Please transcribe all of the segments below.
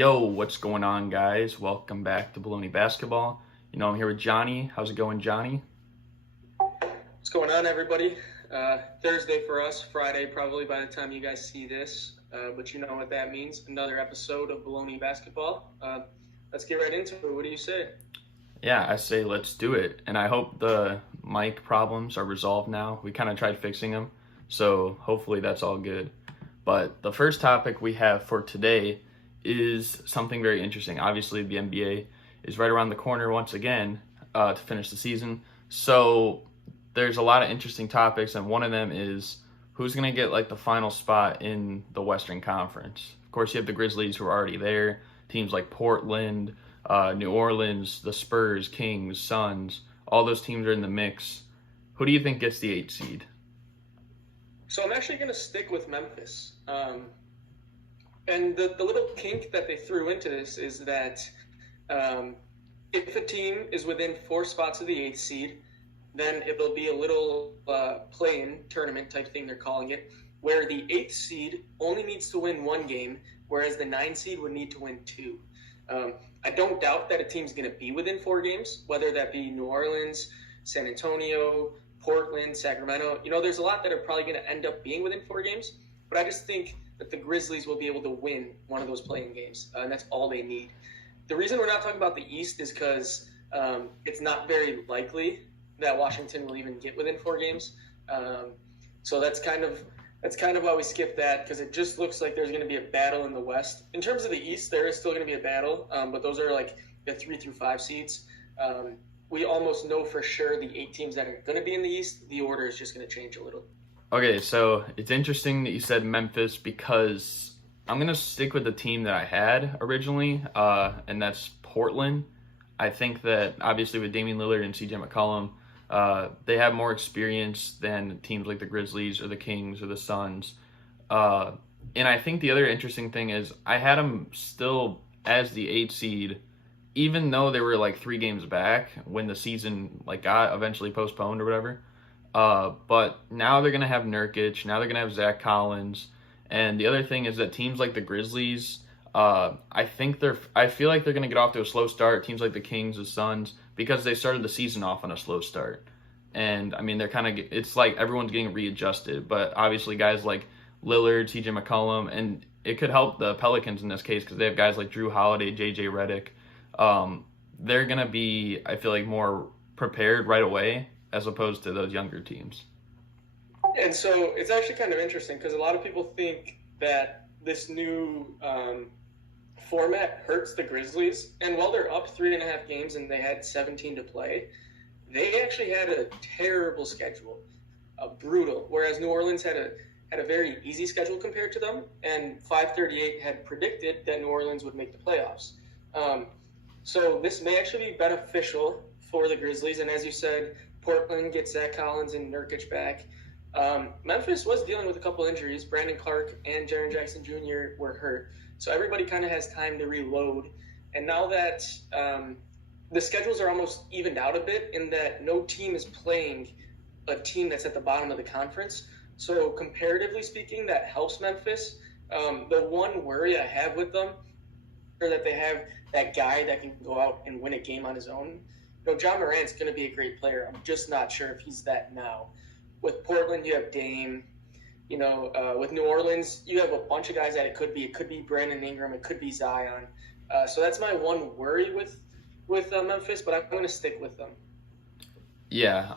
Yo, what's going on, guys? Welcome back to Bullony Basketball. I'm here with Johnny. How's it going, Johnny? What's going on, everybody? Thursday for us, Friday probably by the time you guys see this, but you know what that means. Another episode of Bullony Basketball. Let's get right into it. What do you say? Yeah, I say let's do it. And I hope the mic problems are resolved now. We kind of tried fixing them, so hopefully that's all good. But the first topic we have for today is something very interesting. Obviously, the NBA is right around the corner once again to finish the season. So there's a lot of interesting topics, and one of them is who's going to get like the final spot in the Western Conference. Of course, you have the Grizzlies who are already there. Teams like Portland, New Orleans, the Spurs, Kings, Suns, all those teams are in the mix. Who do you think gets the 8th seed? So I'm actually going to stick with Memphis. And the little kink that they threw into this is that if a team is within 4 spots of the 8th seed, then it'll be a little play-in tournament type thing, they're calling it, where the 8th seed only needs to win 1 game, whereas the 9th seed would need to win 2. I don't doubt that a team's going to be within 4 games, whether that be New Orleans, San Antonio, Portland, Sacramento. There's a lot that are probably going to end up being within 4 games, but I just think that the Grizzlies will be able to win one of those play-in games, and that's all they need. The reason we're not talking about the East is because it's not very likely that Washington will even get within 4 games. So that's kind of why we skipped that, because it just looks like there's going to be a battle in the West. In terms of the East, there is still going to be a battle, but those are like the 3 through 5 seeds. We almost know for sure the 8 teams that are going to be in the East. The order is just going to change a little. Okay, so it's interesting that you said Memphis because I'm going to stick with the team that I had originally, and that's Portland. I think that obviously with Damian Lillard and CJ McCollum, they have more experience than teams like the Grizzlies or the Kings or the Suns. And I think the other interesting thing is I had them still as the 8th seed, even though they were like 3 games back when the season got eventually postponed or whatever. But now they're going to have Nurkic. Now they're going to have Zach Collins. And the other thing is that teams like the Grizzlies, I feel like they're going to get off to a slow start. Teams like the Kings, the Suns, because they started the season off on a slow start. And I mean, it's like everyone's getting readjusted. But obviously guys like Lillard, CJ McCollum, and it could help the Pelicans in this case because they have guys like Drew Holiday, JJ Redick. They're going to be, I feel like, more prepared right away as opposed to those younger teams. And so it's actually kind of interesting because a lot of people think that this new format hurts the Grizzlies. And while they're up 3.5 games and they had 17 to play, they actually had a terrible schedule, brutal. Whereas New Orleans had a very easy schedule compared to them, and 538 had predicted that New Orleans would make the playoffs. So this may actually be beneficial for the Grizzlies. And as you said, Portland gets Zach Collins and Nurkic back. Memphis was dealing with a couple injuries. Brandon Clark and Jaren Jackson Jr. were hurt. So everybody kind of has time to reload. And now that the schedules are almost evened out a bit in that no team is playing a team that's at the bottom of the conference. So comparatively speaking, that helps Memphis. The one worry I have with them is that they have that guy that can go out and win a game on his own. John Morant's going to be a great player. I'm just not sure if he's that now. With Portland, you have Dame. With New Orleans, you have a bunch of guys that it could be. It could be Brandon Ingram. It could be Zion. So that's my one worry with Memphis, but I'm going to stick with them. Yeah.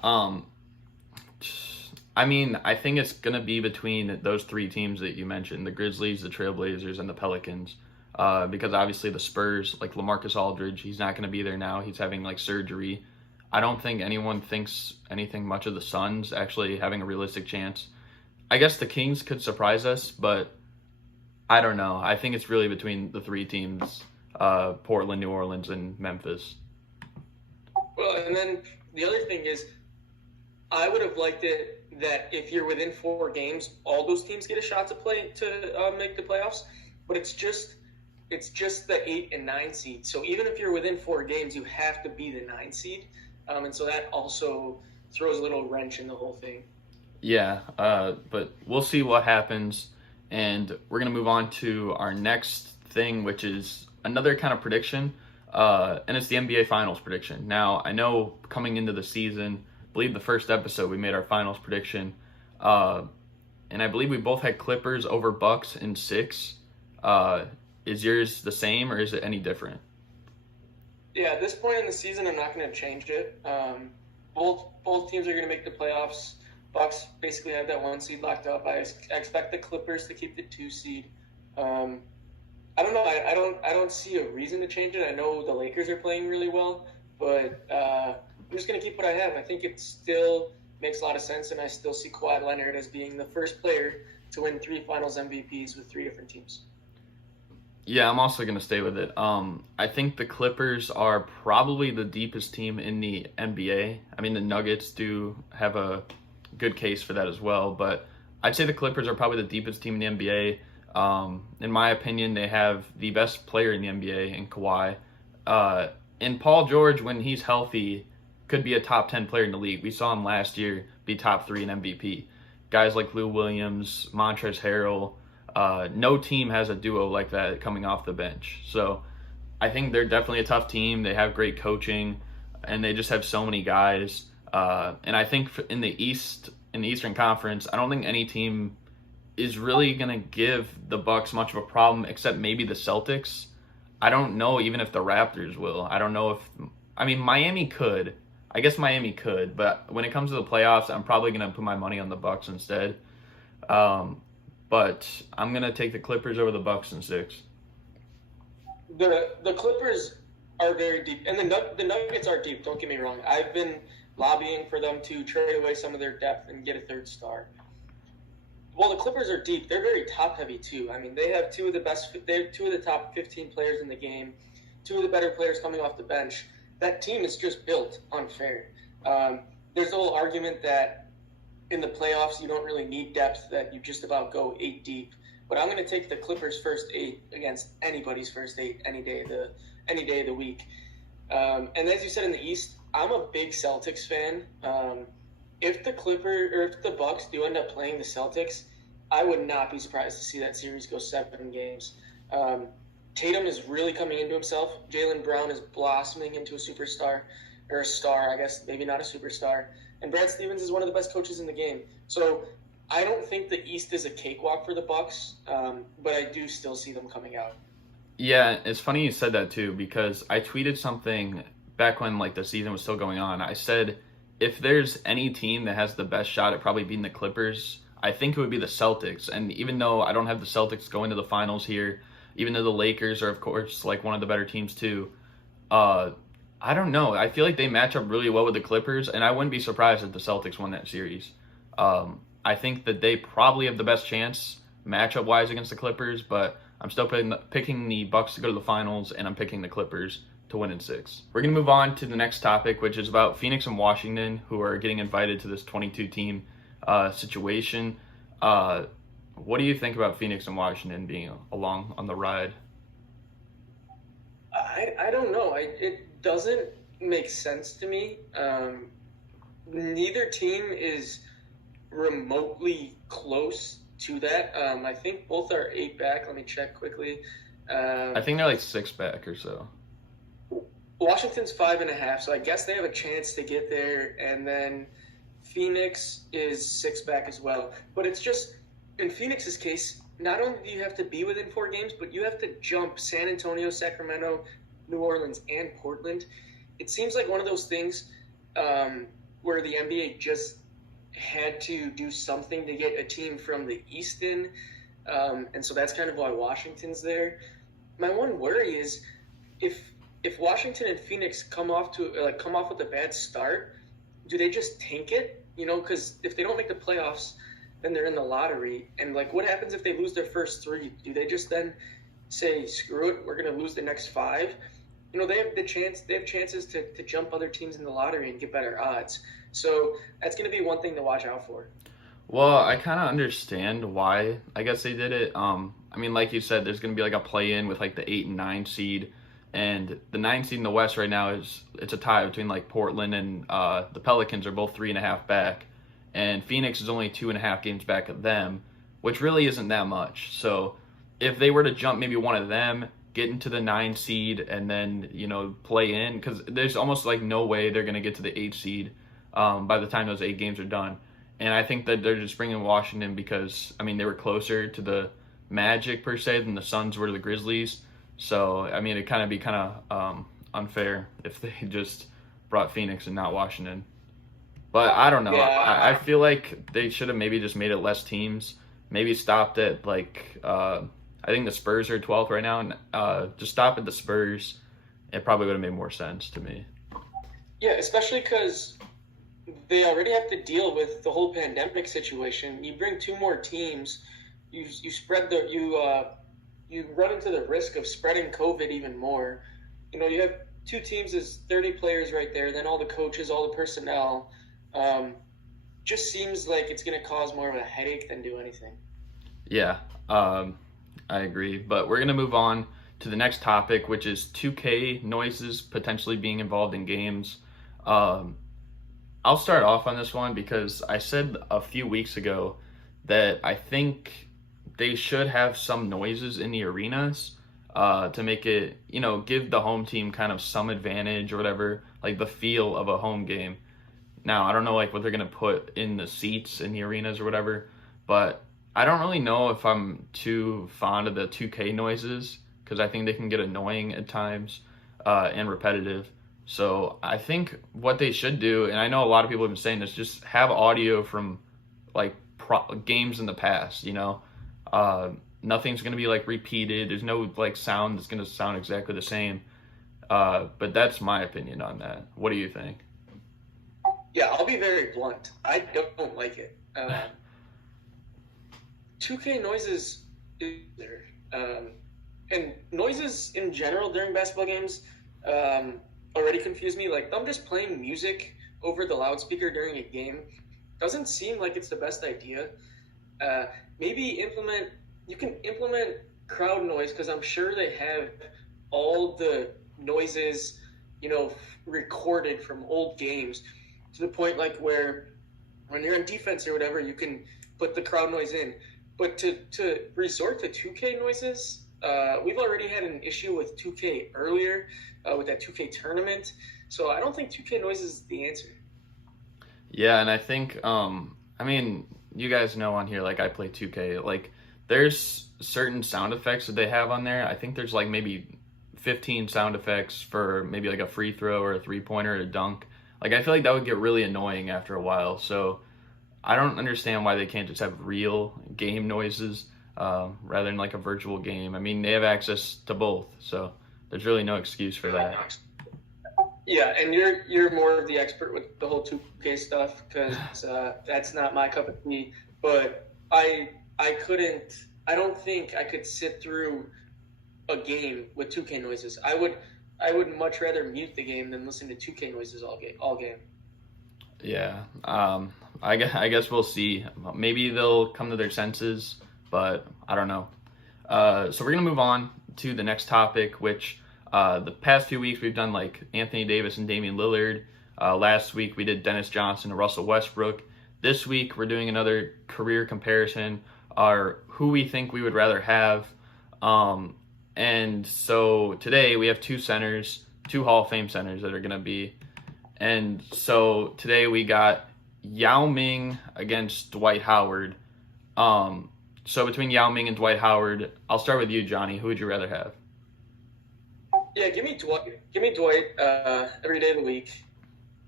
I mean, I think it's going to be between those 3 teams that you mentioned, the Grizzlies, the Trailblazers, and the Pelicans. Because obviously the Spurs, like LaMarcus Aldridge, he's not going to be there now. He's having surgery. I don't think anyone thinks anything much of the Suns actually having a realistic chance. I guess the Kings could surprise us, but I don't know. I think it's really between the 3 teams, Portland, New Orleans, and Memphis. Well, and then the other thing is I would have liked it that if you're within 4 games, all those teams get a shot to make the playoffs, but it's just the 8 and 9 seed. So even if you're within 4 games, you have to be the 9 seed. And so that also throws a little wrench in the whole thing. Yeah, but we'll see what happens. And we're going to move on to our next thing, which is another kind of prediction, and it's the NBA Finals prediction. Now, I know coming into the season, I believe the first episode we made our Finals prediction, and I believe we both had Clippers over Bucks in 6. Is yours the same, or is it any different? Yeah, at this point in the season, I'm not going to change it. Both teams are going to make the playoffs. Bucks basically have that 1 seed locked up. I expect the Clippers to keep the 2 seed. I don't know. I don't see a reason to change it. I know the Lakers are playing really well, but I'm just going to keep what I have. I think it still makes a lot of sense, and I still see Kawhi Leonard as being the first player to win 3 Finals MVPs with 3 different teams. Yeah, I'm also going to stay with it. I think the Clippers are probably the deepest team in the NBA. I mean, the Nuggets do have a good case for that as well, but I'd say the Clippers are probably the deepest team in the NBA. In my opinion, they have the best player in the NBA in Kawhi. And Paul George, when he's healthy, could be a top 10 player in the league. We saw him last year be top 3 in MVP. Guys like Lou Williams, Montrezl Harrell, no team has a duo like that coming off the bench. So I think they're definitely a tough team. They have great coaching, and they just have so many guys. And I think in the Eastern Conference, I don't think any team is really going to give the Bucks much of a problem, except maybe the Celtics. I don't know even if the Raptors will. I don't know if... I mean, Miami could. I guess Miami could, but when it comes to the playoffs, I'm probably going to put my money on the Bucks instead. But I'm going to take the Clippers over the Bucks in 6. The Clippers are very deep, and the Nuggets are deep, don't get me wrong. I've been lobbying for them to trade away some of their depth and get a 3rd star. Well, the Clippers are deep. They're very top-heavy, too. I mean, they have 2 of the top 15 players in the game, 2 of the better players coming off the bench. That team is just built unfair. There's the whole argument that in the playoffs you don't really need depth, that you just about go 8 deep. But I'm going to take the Clippers' first 8 against anybody's first 8 any day of the week. And as you said in the East, I'm a big Celtics fan. If the Bucks do end up playing the Celtics, I would not be surprised to see that series go 7 games. Tatum is really coming into himself. Jaylen Brown is blossoming into a superstar, or a star, I guess, maybe not a superstar. And Brad Stevens is one of the best coaches in the game. So I don't think the East is a cakewalk for the Bucks, but I do still see them coming out. Yeah, it's funny you said that too, because I tweeted something back when the season was still going on. I said, if there's any team that has the best shot at probably beating the Clippers, I think it would be the Celtics. And even though I don't have the Celtics going to the finals here, even though the Lakers are, of course, one of the better teams too, I don't know. I feel like they match up really well with the Clippers, and I wouldn't be surprised if the Celtics won that series. I think that they probably have the best chance matchup-wise against the Clippers, but I'm still picking the Bucks to go to the finals, and I'm picking the Clippers to win in 6. We're going to move on to the next topic, which is about Phoenix and Washington, who are getting invited to this 22-team situation. What do you think about Phoenix and Washington being along on the ride? I don't know. It doesn't make sense to me. Neither team is remotely close to that. I think both are 8 back. Let me check quickly. I think they're 6 back or so. Washington's 5.5, so I guess they have a chance to get there. And then Phoenix is 6 back as well. But it's just, in Phoenix's case, not only do you have to be within 4 games, but you have to jump San Antonio, Sacramento, New Orleans, and Portland. It seems like one of those things where the NBA just had to do something to get a team from the East in, and so that's kind of why Washington's there. My one worry is if Washington and Phoenix come off with a bad start, do they just tank it? Because if they don't make the playoffs, then they're in the lottery. And what happens if they lose their first 3? Do they just then say, screw it, we're going to lose the next 5? They have chances to jump other teams in the lottery and get better odds. So that's going to be one thing to watch out for. Well, I kind of understand why I guess they did it. Like you said, there's going to be a play-in with the 8 and 9 seed. And the 9 seed in the West right now it's a tie between Portland and the Pelicans are both 3.5 back. And Phoenix is only 2.5 games back of them, which really isn't that much. So if they were to jump maybe one of them get into the 9 seed and then, play in, because there's almost like no way they're going to get to the 8 seed by the time those 8 games are done. And I think that they're just bringing Washington because, they were closer to the Magic per se than the Suns were to the Grizzlies. So, it'd kind of be unfair if they just brought Phoenix and not Washington. But I don't know. Yeah. I feel like they should have maybe just made it less teams. Maybe stopped at I think the Spurs are 12th right now, and just stop at the Spurs. It probably would have made more sense to me. Yeah, especially because they already have to deal with the whole pandemic situation. You bring 2 more teams, you run into the risk of spreading COVID even more. You have 2 teams as 30 players right there, then all the coaches, all the personnel. Just seems like it's going to cause more of a headache than do anything. Yeah, I agree. But we're going to move on to the next topic, which is 2K noises potentially being involved in games. I'll start off on this one because I said a few weeks ago that I think they should have some noises in the arenas to make it, give the home team kind of some advantage or whatever, like the feel of a home game. Now, I don't know what they're going to put in the seats in the arenas or whatever, but I don't really know if I'm too fond of the 2K noises because I think they can get annoying at times and repetitive. So I think what they should do, and I know a lot of people have been saying this, just have audio from games in the past, Nothing's going to be repeated. There's no sound that's going to sound exactly the same. But that's my opinion on that. What do you think? Yeah, I'll be very blunt. I don't like it. 2K noises is there. And noises in general during basketball games already confuse me. Them just playing music over the loudspeaker during a game doesn't seem like it's the best idea. Maybe you can implement crowd noise because I'm sure they have all the noises, recorded from old games to the point where when you're on defense or whatever, you can put the crowd noise in. But to resort to 2K noises, we've already had an issue with 2K earlier with that 2K tournament. So I don't think 2K noises is the answer. Yeah, and I think, you guys know on here, I play 2K, there's certain sound effects that they have on there. I think there's maybe 15 sound effects for maybe a free throw or a 3-pointer or a dunk. I feel like that would get really annoying after a while. So I don't understand why they can't just have real game noises rather than a virtual game. They have access to both, so there's really no excuse for that. Yeah, and you're more of the expert with the whole 2K stuff because that's not my cup of tea. But I don't think I could sit through a game with 2K noises. I would much rather mute the game than listen to 2K noises all game. Yeah, I guess we'll see. Maybe they'll come to their senses, but I don't know. So we're gonna move on to the next topic, which the past few weeks we've done Anthony Davis and Damian Lillard. Last week we did Dennis Johnson and Russell Westbrook. This week we're doing another career comparison, who we think we would rather have. And so today we have 2 centers, 2 Hall of Fame centers that are going to be. And so today we got Yao Ming against Dwight Howard. So between Yao Ming and Dwight Howard, I'll start with you, Johnny. Who would you rather have? Yeah, give me Dwight every day of the week.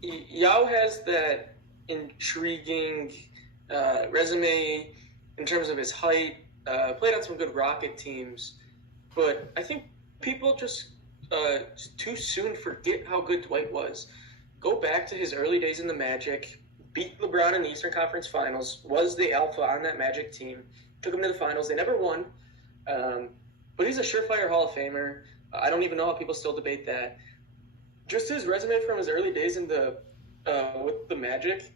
Yao has that intriguing resume in terms of his height, played on some good Rocket teams. But I think people just too soon forget how good Dwight was. Go back to his early days in the Magic, beat LeBron in the Eastern Conference Finals, was the alpha on that Magic team, took him to the finals. They never won, but he's a surefire Hall of Famer. I don't even know how people still debate that. Just his resume from his early days in the with the Magic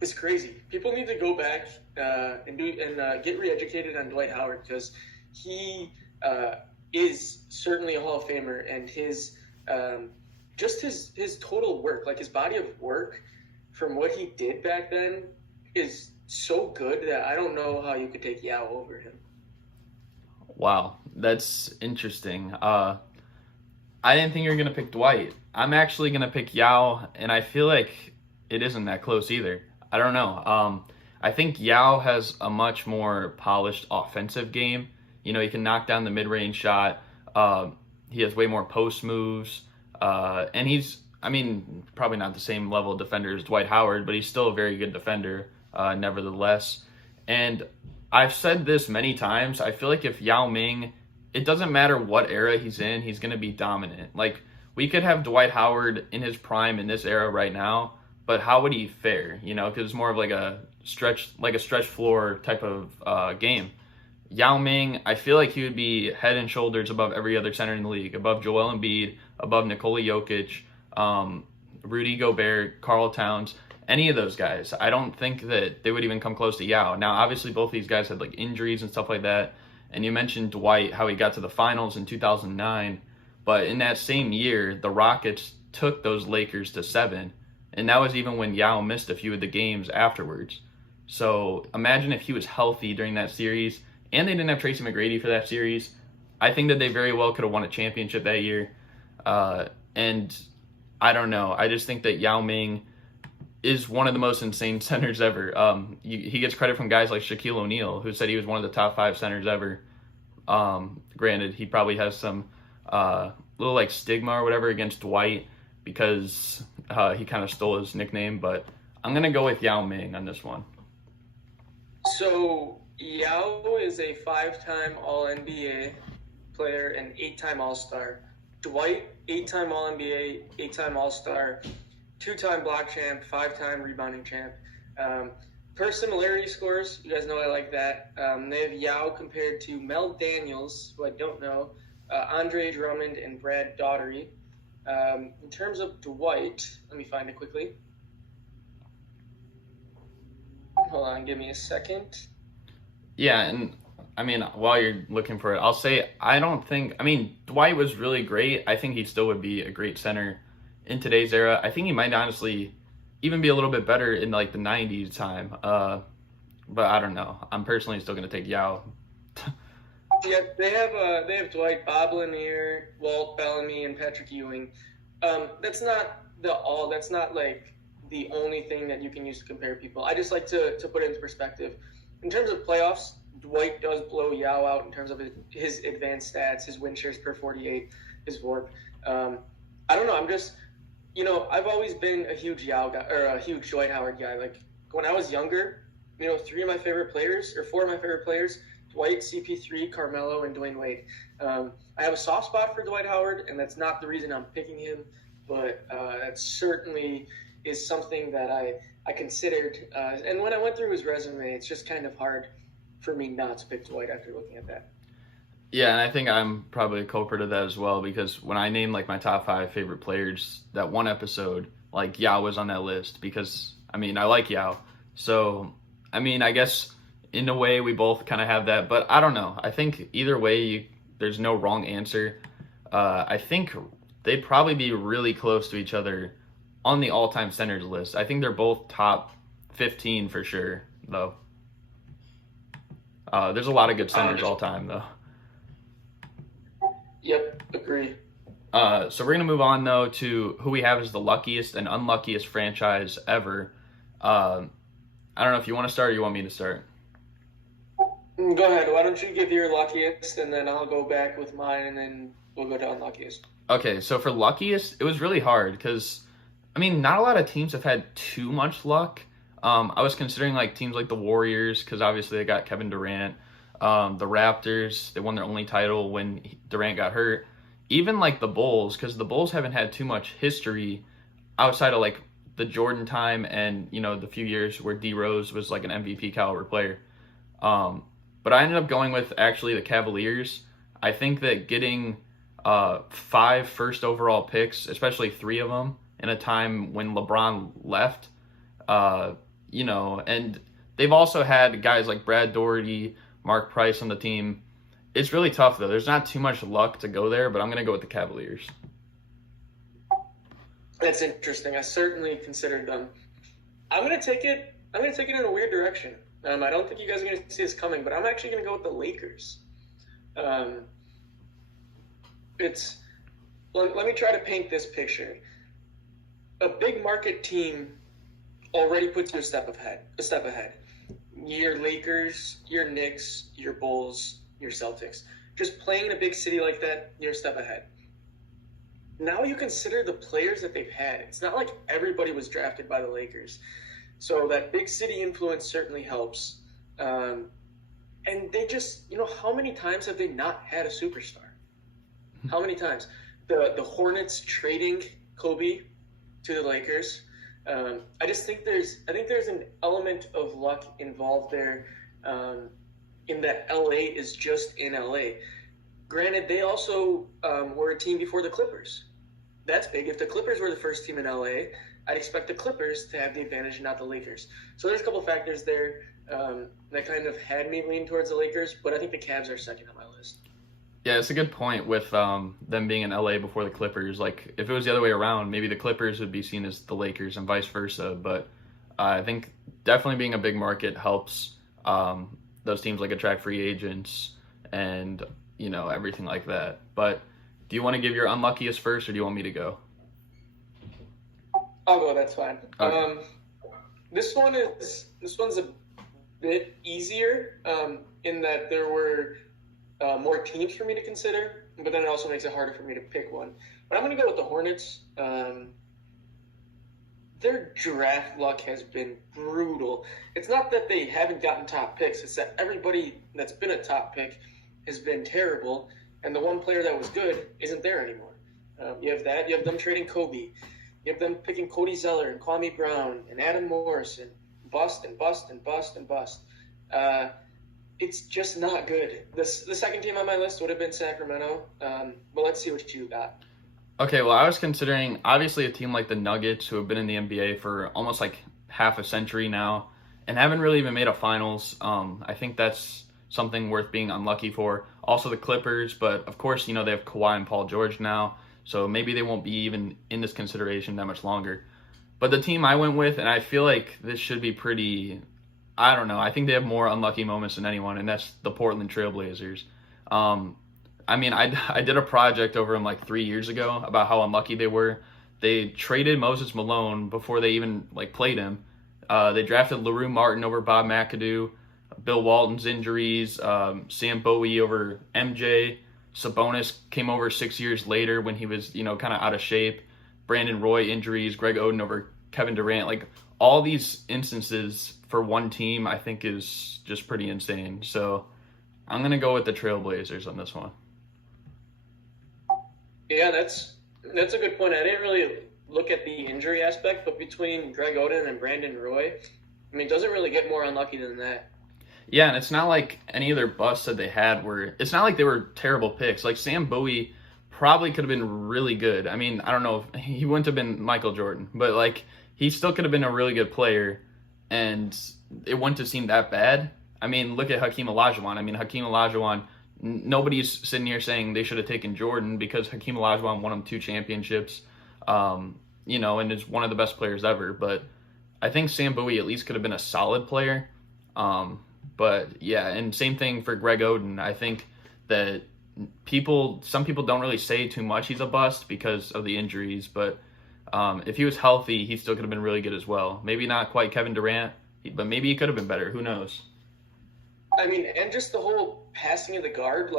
is crazy. People need to go back and get re-educated on Dwight Howard because he is certainly a Hall of Famer, and his total work, his body of work from what he did back then is so good that I don't know how you could take Yao over him. Wow. That's interesting. I didn't think you were gonna pick Dwight. I'm actually gonna pick Yao, and I feel like it isn't that close either. I don't know. I think Yao has a much more polished offensive game. You know, he can knock down the mid-range shot. He has way more post moves, and I mean, probably not the same level of defender as Dwight Howard, but he's still a very good defender, nevertheless. And I've said this many times. I feel like if Yao Ming, it doesn't matter what era he's in, he's going to be dominant. Like, we could have Dwight Howard in his prime in this era right now, but how would he fare? You know, because it's more of like a stretch floor type of game. Yao Ming, I feel like he would be head and shoulders above every other center in the league, above Joel Embiid, above Nikola Jokic, Rudy Gobert, Karl Towns, any of those guys. I don't think that they would even come close to Yao. Now, obviously, both these guys had like injuries and stuff like that. And you mentioned Dwight, how he got to the finals in 2009. But in that same year, the Rockets took those Lakers to 7. And that was even when Yao missed a few of the games afterwards. So imagine if he was healthy during that series, and they didn't have Tracy McGrady for that series. I think that they very well could have won a championship that year. And I don't know. I just think that Yao Ming is one of the most insane centers ever. He gets credit from guys like Shaquille O'Neal, who said he was one of the top 5 centers ever. Granted, he probably has some little like stigma or whatever against Dwight because he kind of stole his nickname, but I'm going to go with Yao Ming on this one. So Yao is a 5-time All-NBA player and 8-time All-Star. Dwight, 8-time All-NBA, 8-time All-Star, 2-time block champ, 5-time rebounding champ. Per similarity scores, you guys know I like that. They have Yao compared to Mel Daniels, who I don't know, Andre Drummond, and Brad Daugherty. In terms of Dwight, let me find it quickly. Hold on, give me a second. Yeah, and I mean, while you're looking for it, I'll say Dwight was really great. I think he still would be a great center in today's era. I think he might honestly even be a little bit better in like the 90s time. But I don't know. I'm personally still going to take Yao. Yeah, they have Dwight, Bob Lanier, Walt Bellamy, and Patrick Ewing. That's not like the only thing that you can use to compare people. I just like to put it into perspective. In terms of playoffs, Dwight does blow Yao out in terms of his advanced stats, his win shares per 48, his VORP. I don't know. I'm just, I've always been a huge Yao guy or a huge Dwight Howard guy. Like when I was younger, 4 of my favorite players, Dwight, CP3, Carmelo, and Dwayne Wade. I have a soft spot for Dwight Howard, and that's not the reason I'm picking him, but that certainly is something that I considered. And when I went through his resume, it's just kind of hard for me not to pick Dwight after looking at that. Yeah, and I think I'm probably a culprit of that as well, because when I named like my top 5 favorite players, that one episode, like Yao was on that list because, I like Yao. So, I guess in a way we both kind of have that, but I don't know. I think either way, there's no wrong answer. I think they'd probably be really close to each other on the all-time centers list. I think they're both top 15 for sure, though. There's a lot of good centers all time, though. Yep, agree. So we're going to move on, though, to who we have as the luckiest and unluckiest franchise ever. I don't know if you want to start or you want me to start. Go ahead. Why don't you give your luckiest, and then I'll go back with mine, and then we'll go to unluckiest. Okay, so for luckiest, it was really hard because, not a lot of teams have had too much luck. I was considering like teams like the Warriors because obviously they got Kevin Durant. The Raptors, they won their only title when Durant got hurt. Even like the Bulls, because the Bulls haven't had too much history outside of like the Jordan time and, the few years where D Rose was like an MVP caliber player. But I ended up going with actually the Cavaliers. I think that getting 5 first overall picks, especially 3 of them, in a time when LeBron left, and they've also had guys like Brad Daugherty, Mark Price on the team. It's really tough, though. There's not too much luck to go there, but I'm going to go with the Cavaliers. That's interesting. I certainly considered them. I'm going to take it in a weird direction. I don't think you guys are going to see this coming, but I'm actually going to go with the Lakers. it's let me try to paint this picture. A big market team already puts you a step ahead. Your Lakers, your Knicks, your Bulls, your Celtics. Just playing in a big city like that, you're a step ahead. Now you consider the players that they've had. It's not like everybody was drafted by the Lakers. So that big city influence certainly helps. And they just, how many times have they not had a superstar? How many times? The Hornets trading Kobe to the Lakers. I think there's an element of luck involved there, in that LA is just in LA. Granted, they also were a team before the Clippers. That's big. If the Clippers were the first team in LA, I'd expect the Clippers to have the advantage and not the Lakers. So there's a couple factors there that kind of had me lean towards the Lakers, but I think the Cavs are second on my list. Yeah, it's a good point with them being in LA before the Clippers. Like, if it was the other way around, maybe the Clippers would be seen as the Lakers and vice versa. But I think definitely being a big market helps those teams like attract free agents and, everything like that. But do you want to give your unluckiest first, or do you want me to go? I'll go. That's fine. Okay. This one's a bit easier in that there were more teams for me to consider, but then it also makes it harder for me to pick one. But I'm going to go with the Hornets. Their draft luck has been brutal. It's not that they haven't gotten top picks. It's that everybody that's been a top pick has been terrible, and the one player that was good isn't there anymore. You have that. You have them trading Kobe. You have them picking Cody Zeller and Kwame Brown and Adam Morrison. Bust and bust and bust and bust. It's just not good. The second team on my list would have been Sacramento, but let's see what you got. Okay, well, I was considering, obviously, a team like the Nuggets, who have been in the NBA for almost like half a century now and haven't really even made a finals. I think that's something worth being unlucky for. Also the Clippers, but of course, they have Kawhi and Paul George now, so maybe they won't be even in this consideration that much longer. But the team I went with, and I feel like this should be pretty, I don't know, I think they have more unlucky moments than anyone, and that's the Portland Trailblazers. I did a project over them like 3 years ago about how unlucky they were. They traded Moses Malone before they even played him. They drafted LaRue Martin over Bob McAdoo, Bill Walton's injuries, Sam Bowie over MJ, Sabonis came over 6 years later when he was kind of out of shape, Brandon Roy injuries, Greg Oden over Kevin Durant. All these instances for one team I think is just pretty insane. So I'm going to go with the Trailblazers on this one. Yeah, that's a good point. I didn't really look at the injury aspect, but between Greg Oden and Brandon Roy, it doesn't really get more unlucky than that. Yeah, and it's not like any of their busts that they had it's not like they were terrible picks. Like Sam Bowie probably could have been really good. I don't know if he wouldn't have been Michael Jordan, but he still could have been a really good player, and it wouldn't have seemed that bad. Look at Hakeem Olajuwon. Hakeem Olajuwon, nobody's sitting here saying they should have taken Jordan because Hakeem Olajuwon won him 2 championships, and is one of the best players ever. But I think Sam Bowie at least could have been a solid player. But yeah, and same thing for Greg Oden. I think that some people don't really say too much he's a bust because of the injuries, but if he was healthy, he still could have been really good as well. Maybe not quite Kevin Durant, but maybe he could have been better. Who knows? And just the whole passing of the guard,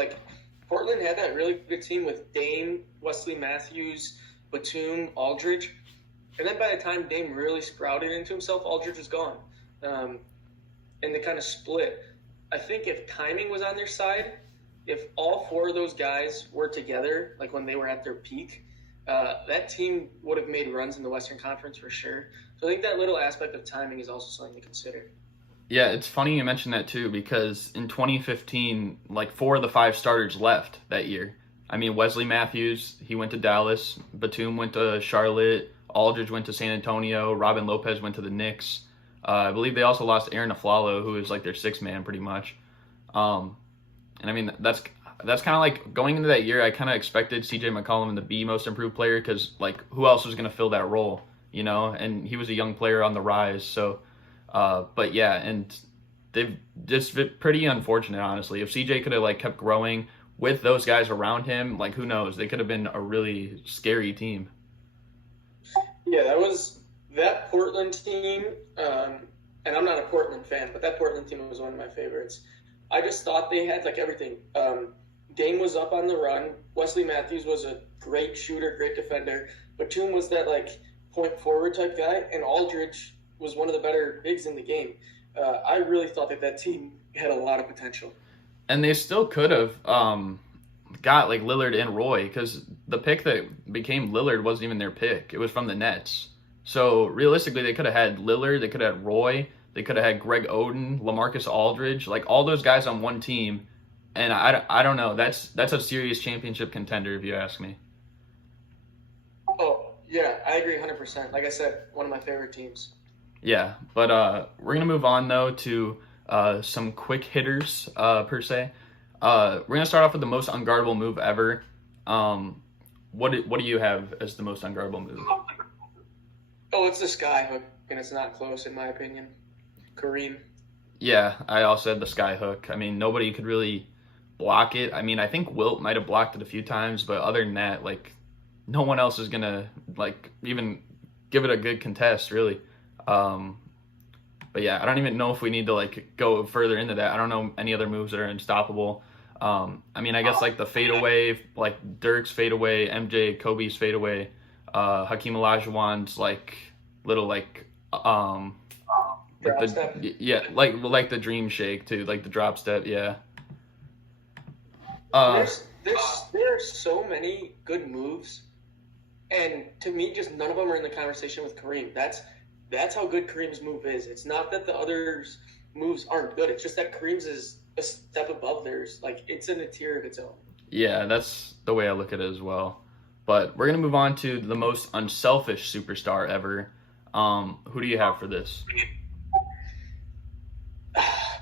Portland had that really good team with Dame, Wesley Matthews, Batum, Aldridge. And then by the time Dame really sprouted into himself, Aldridge was gone. And they kind of split. I think if timing was on their side, if all 4 of those guys were together, when they were at their peak, that team would have made runs in the Western Conference for sure. So I think that little aspect of timing is also something to consider. Yeah, it's funny you mentioned that too, because in 2015, 4 of the 5 starters left that year. Wesley Matthews, he went to Dallas. Batum went to Charlotte. Aldridge went to San Antonio. Robin Lopez went to the Knicks. I believe they also lost Aaron Aflalo, who is their 6th man pretty much. That's kind of going into that year, I kind of expected CJ McCollum to be most improved player because, who else was going to fill that role, And he was a young player on the rise. So, but yeah, and they've just been pretty unfortunate, honestly. If CJ could have, kept growing, with those guys around him, like who knows? They could have been a really scary team. Yeah, that Portland team. And I'm not a Portland fan, but that Portland team was one of my favorites. I just thought they had like everything. Dame was up on the run. Wesley Matthews was a great shooter, great defender. Batum was that like point forward type guy, and Aldridge was one of the better bigs in the game. I really thought that team had a lot of potential. And they still could have got like Lillard and Roy, because the pick that became Lillard wasn't even their pick. It was from the Nets. So realistically, they could have had Lillard, they could have had Roy, they could have had Greg Oden, LaMarcus Aldridge, like all those guys on one team. And I don't know. That's a serious championship contender, if you ask me. Oh, yeah, I agree 100%. Like I said, one of my favorite teams. Yeah, but we're going to move on, though, to some quick hitters, per se. We're going to start off with the most unguardable move ever. What do you have as the most unguardable move? Oh, it's the sky hook, and it's not close, in my opinion. Kareem. Yeah, I also had the sky hook. I mean, nobody could really block it. I mean, I think Wilt might have blocked it a few times, but other than that, like, no one else is going to, like, even give it a good contest, really. But yeah, I don't even know if we need to, like, go further into that. I don't know any other moves that are unstoppable. I mean, I guess, like, the fadeaway, like, Dirk's fadeaway, MJ, Kobe's fadeaway, Hakeem Olajuwon's, like, little, like Drop step. Yeah, like the dream shake too, like the drop step. Yeah. There are so many good moves, and to me, just none of them are in the conversation with Kareem. That's how good Kareem's move is. It's not that the others' moves aren't good. It's just that Kareem's is a step above theirs. Like, it's in a tier of its own. Yeah, that's the way I look at it as well. But we're gonna move on to the most unselfish superstar ever. Who do you have for this?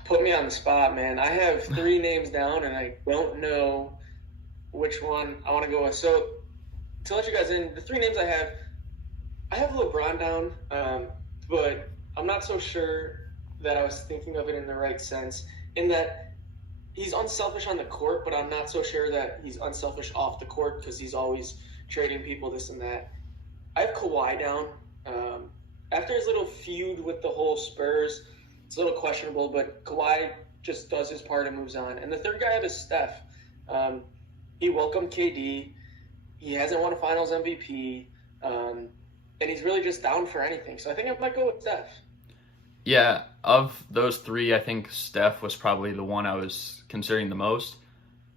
Put me on the spot, man. I have 3 names down, and I don't know which one I want to go with. So, to let you guys in, the 3 names I have LeBron down, but I'm not so sure that I was thinking of it in the right sense, in that he's unselfish on the court, but I'm not so sure that he's unselfish off the court, because he's always trading people, this and that. I have Kawhi down. After his little feud with the whole Spurs, it's a little questionable, but Kawhi just does his part and moves on. And the third guy I have is Steph. He welcomed KD. He hasn't won a Finals MVP. And he's really just down for anything. So I think I might go with Steph. Yeah, of those 3, I think Steph was probably the one I was considering the most.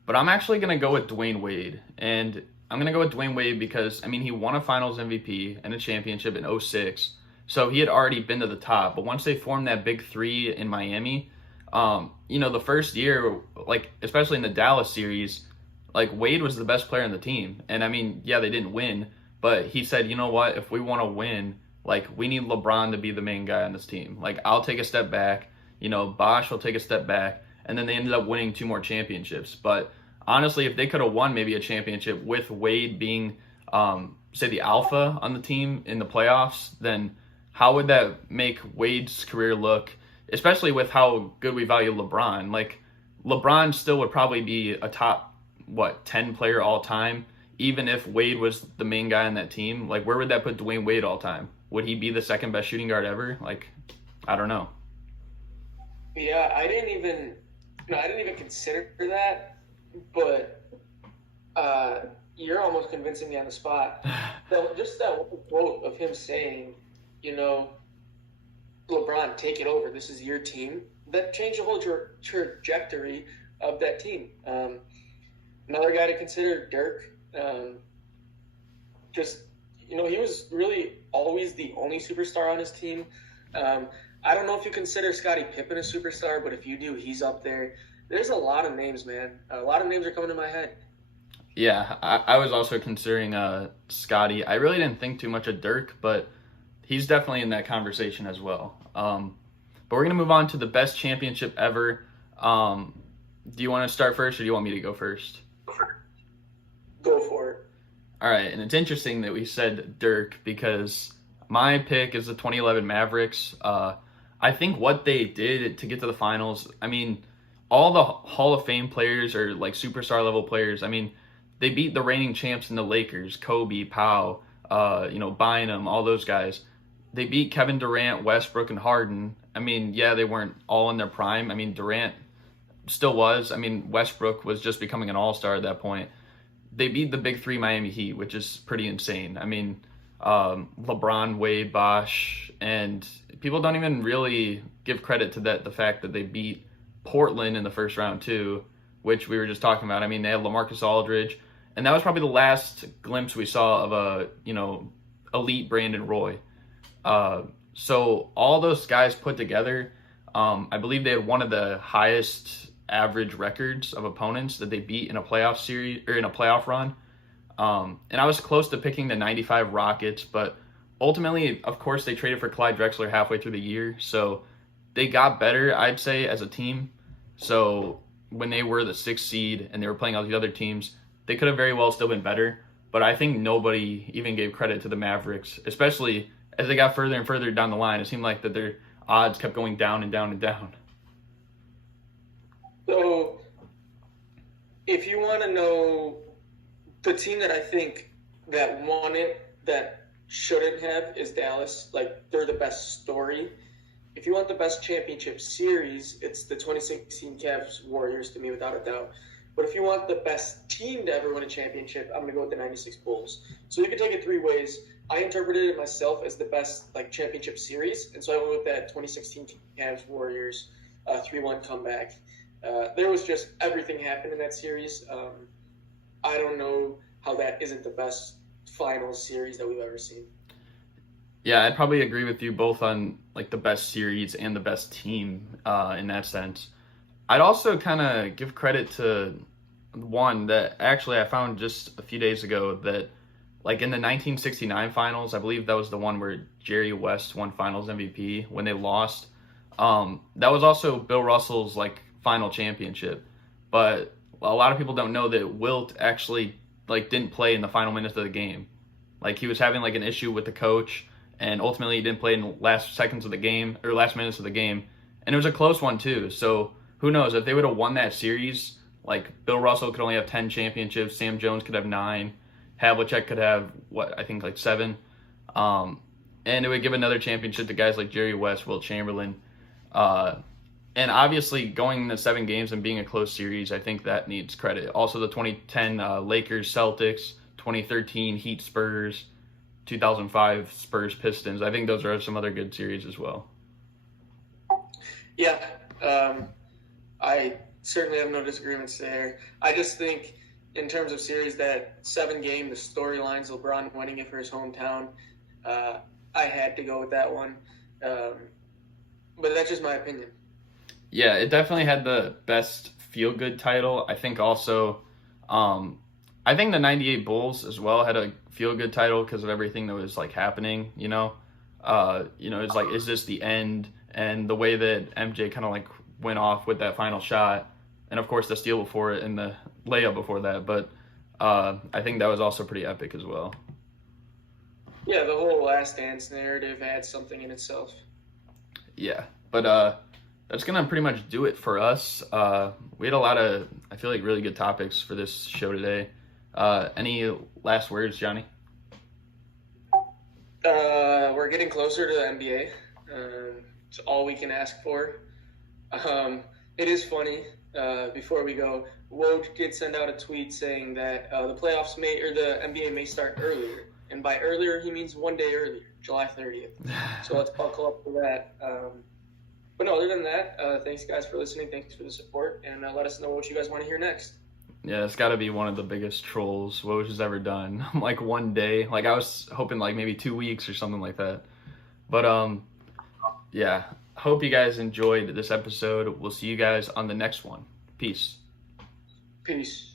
But I'm actually going to go with Dwayne Wade. And I'm going to go with Dwayne Wade because, I mean, he won a Finals MVP and a championship in 2006. So he had already been to the top. But once they formed that big 3 in Miami, the first year, like, especially in the Dallas series, like, Wade was the best player on the team. And, I mean, yeah, they didn't win. But he said, you know what, if we want to win, like, we need LeBron to be the main guy on this team. Like, I'll take a step back. Bosh will take a step back. And then they ended up winning 2 more championships. But honestly, if they could have won maybe a championship with Wade being, say, the alpha on the team in the playoffs, then how would that make Wade's career look, especially with how good we value LeBron? Like, LeBron still would probably be a top, 10 player all time, even if Wade was the main guy on that team. Like, where would that put Dwayne Wade all time? Would he be the second best shooting guard ever? Like, I don't know. Yeah, I didn't even consider that, but you're almost convincing me on the spot. Just that one quote of him saying, LeBron, take it over. This is your team. That changed the whole trajectory of that team. Another guy to consider, Dirk. He was really always the only superstar on his team. I don't know if you consider Scottie Pippen a superstar, but if you do, he's up there. There's a lot of names, man. A lot of names are coming to my head. Yeah, I was also considering Scottie. I really didn't think too much of Dirk, but he's definitely in that conversation as well. But we're going to move on to the best championship ever. Do you want to start first, or do you want me to go first? Go for it. All right, and it's interesting that we said Dirk because my pick is the 2011 Mavericks. I think what they did to get to the finals, I mean, all the Hall of Fame players are like superstar level players. I mean, they beat the reigning champs in the Lakers, Kobe, Powell, Bynum, all those guys. They beat Kevin Durant, Westbrook, and Harden. I mean, yeah, they weren't all in their prime. I mean, Durant still was. I mean, Westbrook was just becoming an all-star at that point. They beat the big three Miami Heat, which is pretty insane. I mean, LeBron, Wade, Bosh, and people don't even really give credit to the fact that they beat Portland in the first round too, which we were just talking about. I mean, they had LaMarcus Aldridge, and that was probably the last glimpse we saw of a elite Brandon Roy. So all those guys put together, I believe they had one of the highest average records of opponents that they beat in a playoff series or in a playoff run. And I was close to picking the 95 Rockets, but ultimately, of course, they traded for Clyde Drexler halfway through the year. So they got better, I'd say, as a team. So when they were the 6th seed and they were playing all the other teams, they could have very well still been better. But I think nobody even gave credit to the Mavericks, especially as they got further and further down the line. It seemed like that their odds kept going down and down and down. So if you want to know the team that I think that won it that shouldn't have is Dallas. Like, they're the best story. If you want the best championship series, it's the 2016 Cavs Warriors to me, without a doubt. But if you want the best team to ever win a championship, I'm going to go with the 96 Bulls. So you can take it 3 ways. I interpreted it myself as the best championship series, and so I went with that 2016 Cavs Warriors 3-1 comeback. There was just everything happened in that series. I don't know how that isn't the best final series that we've ever seen. Yeah, I'd probably agree with you both on the best series and the best team in that sense. I'd also kind of give credit to one that actually I found just a few days ago that in the 1969 finals, I believe that was the one where Jerry West won finals MVP when they lost. That was also Bill Russell's final championship. But a lot of people don't know that Wilt actually didn't play in the final minutes of the game. He was having an issue with the coach, and ultimately he didn't play in the last seconds of the game or last minutes of the game. And it was a close one too. So who knows, if they would have won that series, Bill Russell could only have 10 championships, Sam Jones could have 9, Havlicek could have 7. And it would give another championship to guys like Jerry West, Wilt Chamberlain. And obviously going into 7 games and being a close series, I think that needs credit. Also the 2010 Lakers Celtics, 2013 Heat Spurs, 2005 Spurs Pistons. I think those are some other good series as well. Yeah, I certainly have no disagreements there. I just think in terms of series, that 7-game, the storylines, LeBron winning it for his hometown, I had to go with that one. But that's just my opinion. Yeah, it definitely had the best feel-good title. I think also, I think the 98 Bulls as well had a feel-good title because of everything that was happening, it's is this the end? And the way that MJ kind of went off with that final shot, and of course the steal before it and the layup before that. But I think that was also pretty epic as well. Yeah, the whole Last Dance narrative had something in itself. Yeah, but that's going to pretty much do it for us. We had a lot of, I feel really good topics for this show today. Any last words, Johnny? We're getting closer to the NBA. It's all we can ask for. It is funny. Before we go, Woj did send out a tweet saying that the playoffs the NBA may start earlier. And by earlier, he means 1 day earlier, July 30th. So let's buckle up for that. But no, other than that, thanks guys for listening. Thanks for the support. And let us know what you guys want to hear next. Yeah, it's got to be one of the biggest trolls Woj has ever done. 1 day. I was hoping maybe 2 weeks or something like that. But yeah, hope you guys enjoyed this episode. We'll see you guys on the next one. Peace. Peace.